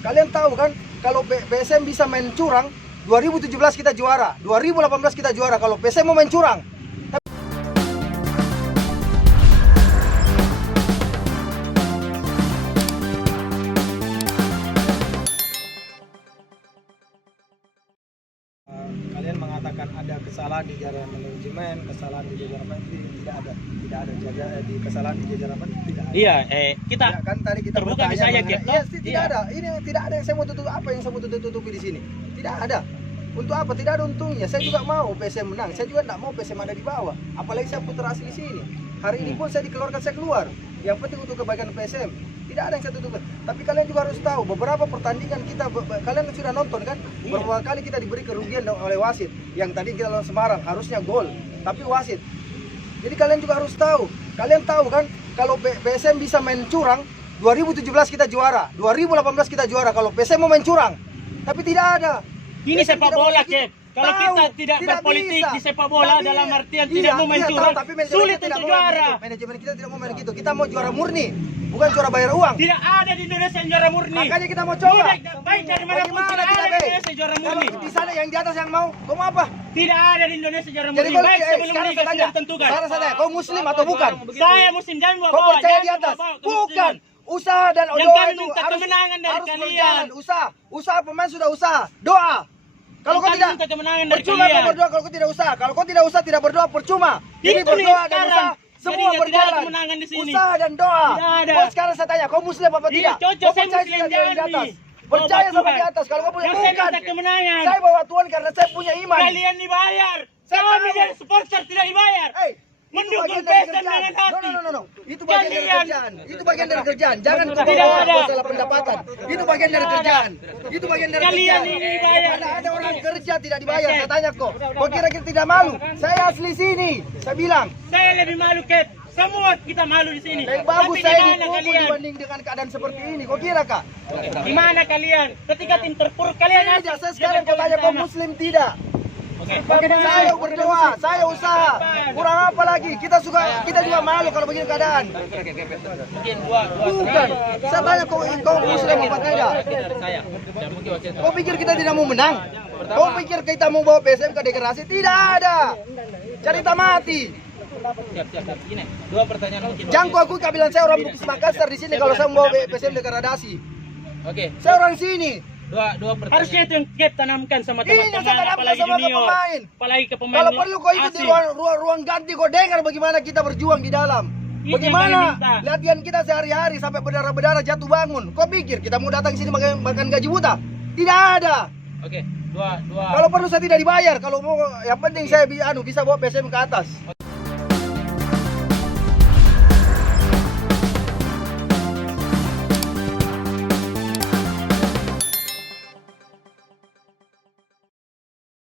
Kalian tahu kan kalau PSM bisa main curang, 2017 kita juara, 2018 kita juara. Kalau PSM mau main curang, kalian mengatakan ada kesalahan di jajaran manajemen, kesalahan di jajaran tidak ada di kesalahan di jajaran tidak ada. Iya, kita ya, kan tadi kita terbuka bertanya misalnya mengenai, gitu. iya, tidak ada. Ini tidak ada yang saya mau tutup, apa yang saya mau tutupi di sini. Tidak ada. Untuk apa? Tidak ada untungnya. Saya juga mau PSM menang. Saya juga tidak mau PSM ada di bawah. Apalagi saya putra asli sini. Hari ini pun saya dikeluarkan, saya keluar. Yang penting untuk kebaikan PSM. Tidak ada yang saya tutup. Tapi kalian juga harus tahu beberapa pertandingan kita, kalian sudah nonton kan? Beberapa kali kita diberi kerugian oleh wasit. Yang tadi kita lawan Semarang harusnya gol, tapi wasit. Jadi kalian juga harus tahu. Kalian tahu kan kalau PSM bisa main curang, 2017 kita juara, 2018 kita juara. Kalau PSM mau main curang, tapi tidak ada. Ini PSM sepak tidak bola, mau Kep. Kalau Tahu, kita tidak berpolitik bisa. di sepak bola Tapi dalam artian iya, tidak mau main curang, tahu, tapi manajemen sulit kita tidak untuk mau main juara. gitu. Manajemen kita tidak mau main gitu. Kita mau juara murni, bukan juara bayar uang. Tidak ada di Indonesia yang juara murni. Makanya kita mau coba. Baik dari mana pun tidak ada di Indonesia juara murni. Kalau di sana yang di atas yang mau mau apa? Tidak ada di Indonesia juara Jadi murni. kalau Baik sebelum sekarang liga saya sudah tanya, ditentukan. sekarang saya tanya, kau muslim atau bukan? Saya muslim dan Kau bawa. percaya di atas? Bukan. Usaha dan Yang doa kami itu minta harus kemenangan dari harus kalian. berjalan. Usaha pemain sudah usaha. Doa. Kalau kau tidak minta kemenangan dari percuma kalian. kau berdoa kalau kau tidak usaha. Kalau kau tidak usaha tidak berdoa percuma. Jadi Itu nih berdoa dan sekarang. usaha semua Jadinya tidak ada berjalan. kemenangan di sini. Usaha dan doa. Tidak ada. Kau sekarang saya tanya, kau muslim apa Iya, tidak? cocok, Kau saya percaya muslim tidak di atas? jadi. Percaya Bawa sama Tuhan. di atas. Kalau kau punya Yang saya bukan. minta kemenangan. Saya bawa Tuhan karena saya punya iman. Kalian dibayar. Saya Kami tahu. dari supporter tidak dibayar. Itu Mendukung bagian dari PSM kerjaan. dengan hati. No. Itu bagian dari Kalian. kerjaan. Itu bagian dari kerjaan. Jangan kau Tidak bawa ada. masalah pendapatan. Itu bagian dari kerjaan. Itu bagian dari Kalian kerjaan. ini dibayar. Mana ada orang kerja tidak dibayar? Saya tanya kok. Kau kira-kira tidak malu? Saya asli sini. Saya bilang. Saya lebih malu, Kep. Semua kita malu di sini. Lebih bagus Tapi saya di mana dipukul kalian? dibanding dengan keadaan seperti ini. Kau kira kak? Di mana kalian? Ketika tim terpuruk kalian Tidak. Saya sekarang kau tanya kau muslim tidak? Saya berdoa, saya usaha. Kurang apa lagi? Kita juga malu kalau begini keadaan. Bukan. Saya tanya kau muslim apa tidak? Kau pikir kita tidak mau menang? Kau pikir kita mau bawa PSM ke degradasi? Tidak ada. Cerita mati. Ini dua pertanyaan mungkin. Jangan kau akui bilang saya orang Bukit Makassar di sini kalau saya mau bawa PSM degradasi. Oke. Saya orang sini. Dua pertanyaan. Harusnya itu yang Kep tanamkan sama Ini teman-teman, saya tanamkan apalagi sama junior, pemain. apalagi ke pemain. Kalau perlu kau ikut di asing. ruang ganti kau dengar bagaimana kita berjuang di dalam. Ini yang Bagaimana kami minta. latihan kita sehari-hari sampai berdarah-berdarah jatuh bangun. Kau pikir kita mau datang sini makan gaji buta? Tidak ada. Oke, dua. Kalau perlu saya tidak dibayar. Kalau mau yang penting saya bisa bawa PSM ke atas.